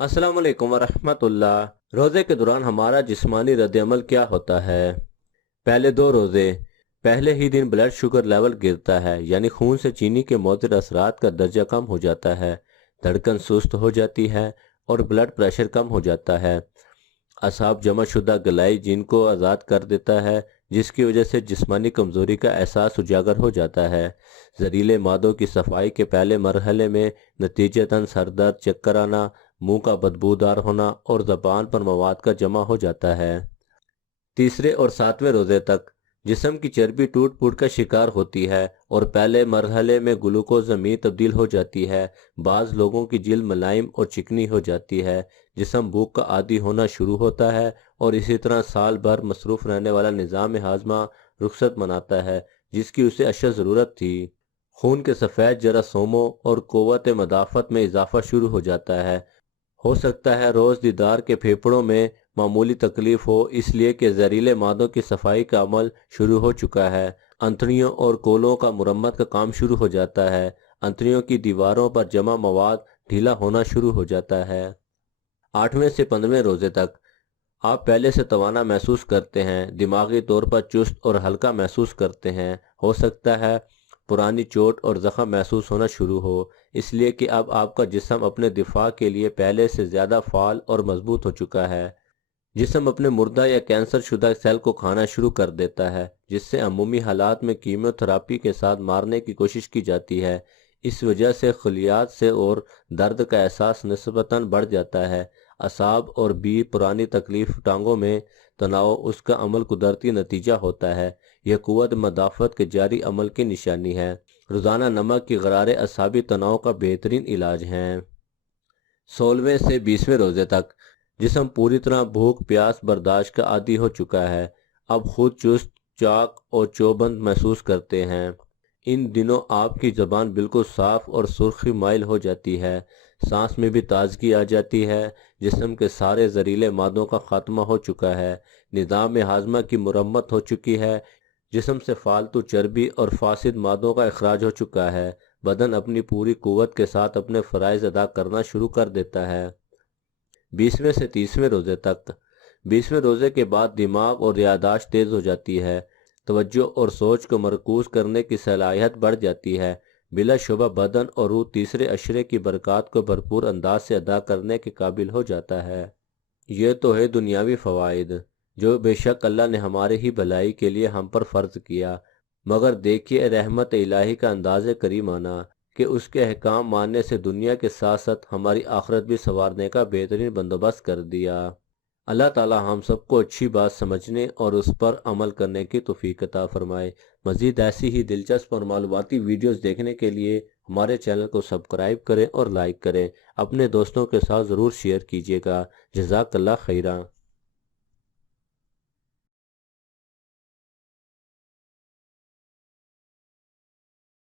السلام علیکم ورحمۃ اللہ۔ روزے کے دوران ہمارا جسمانی رد عمل کیا ہوتا ہے؟ پہلے دو روزے، پہلے ہی دن بلڈ شوگر لیول گرتا ہے، یعنی خون سے چینی کے مضر اثرات کا درجہ کم ہو جاتا ہے، دھڑکن سست ہو جاتی ہے اور بلڈ پریشر کم ہو جاتا ہے۔ اعصاب جمع شدہ گلائی جن کو آزاد کر دیتا ہے، جس کی وجہ سے جسمانی کمزوری کا احساس اجاگر ہو جاتا ہے۔ زہریلے مادوں کی صفائی کے پہلے مرحلے میں نتیجتاً سر درد، چکر آنا، منہ کا بدبودار ہونا اور زبان پر مواد کا جمع ہو جاتا ہے۔ تیسرے اور ساتویں روزے تک جسم کی چربی ٹوٹ پھوٹ کا شکار ہوتی ہے اور پہلے مرحلے میں گلوکوز میں تبدیل ہو جاتی ہے۔ بعض لوگوں کی جلد ملائم اور چکنی ہو جاتی ہے، جسم بھوک کا عادی ہونا شروع ہوتا ہے اور اسی طرح سال بھر مصروف رہنے والا نظام ہاضمہ رخصت مناتا ہے جس کی اسے اشد ضرورت تھی۔ خون کے سفید جراثیموں اور قوت مدافعت میں اضافہ شروع ہو جاتا ہے۔ ہو سکتا ہے روز دیدار کے پھیپھڑوں میں معمولی تکلیف ہو، اس لیے کہ زہریلے مادوں کی صفائی کا عمل شروع ہو چکا ہے۔ انتڑیوں اور کولوں کا مرمت کا کام شروع ہو جاتا ہے۔ انتڑیوں کی دیواروں پر جمع مواد ڈھیلا ہونا شروع ہو جاتا ہے۔ 8ویں سے 15ویں روزے تک آپ پہلے سے توانا محسوس کرتے ہیں، دماغی طور پر چست اور ہلکا محسوس کرتے ہیں۔ ہو سکتا ہے پرانی چوٹ اور زخم محسوس ہونا شروع ہو، اس لیے کہ اب آپ کا جسم اپنے دفاع کے لیے پہلے سے زیادہ فعال اور مضبوط ہو چکا ہے۔ جسم اپنے مردہ یا کینسر شدہ سیل کو کھانا شروع کر دیتا ہے، جس سے عمومی حالات میں کیمیو تھراپی کے ساتھ مارنے کی کوشش کی جاتی ہے۔ اس وجہ سے خلیات سے اور درد کا احساس نسبتاً بڑھ جاتا ہے۔ اعصاب اور پرانی تکلیف ٹانگوں میں تناؤ اس کا عمل قدرتی نتیجہ ہوتا ہے۔ یہ قوت مدافعت کے جاری عمل کی نشانی ہے۔ روزانہ نمک کی غراریں اعصابی تناؤ کا بہترین علاج ہیں۔ 16ویں سے 20ویں روزے تک جسم پوری طرح بھوک پیاس برداشت کا عادی ہو چکا ہے۔ اب خود چست، چاق اور چوبند محسوس کرتے ہیں۔ ان دنوں آپ کی زبان بالکل صاف اور سرخی مائل ہو جاتی ہے، سانس میں بھی تازگی آ جاتی ہے، جسم کے سارے زہریلے مادوں کا خاتمہ ہو چکا ہے، نظام ہاضمہ کی مرمت ہو چکی ہے، جسم سے فالتو چربی اور فاسد مادوں کا اخراج ہو چکا ہے، بدن اپنی پوری قوت کے ساتھ اپنے فرائض ادا کرنا شروع کر دیتا ہے۔ 20ویں سے 30ویں روزے تک 20ویں روزے کے بعد دماغ اور یادداشت تیز ہو جاتی ہے، توجہ اور سوچ کو مرکوز کرنے کی صلاحیت بڑھ جاتی ہے۔ بلا شبہ بدن اور روح تیسرے عشرے کی برکات کو بھرپور انداز سے ادا کرنے کے قابل ہو جاتا ہے۔ یہ تو ہے دنیاوی فوائد، جو بے شک اللہ نے ہمارے ہی بھلائی کے لیے ہم پر فرض کیا، مگر دیکھیے رحمت الہی کا انداز کریمانہ کہ اس کے احکام ماننے سے دنیا کے ساتھ ساتھ ہماری آخرت بھی سنوارنے کا بہترین بندوبست کر دیا۔ اللہ تعالی ہم سب کو اچھی بات سمجھنے اور اس پر عمل کرنے کی توفیق عطا فرمائے۔ مزید ایسی ہی دلچسپ اور معلوماتی ویڈیوز دیکھنے کے لیے ہمارے چینل کو سبسکرائب کریں اور لائک کریں۔ اپنے دوستوں کے ساتھ ضرور شیئر کیجیے گا۔ جزاک اللہ خیرہ۔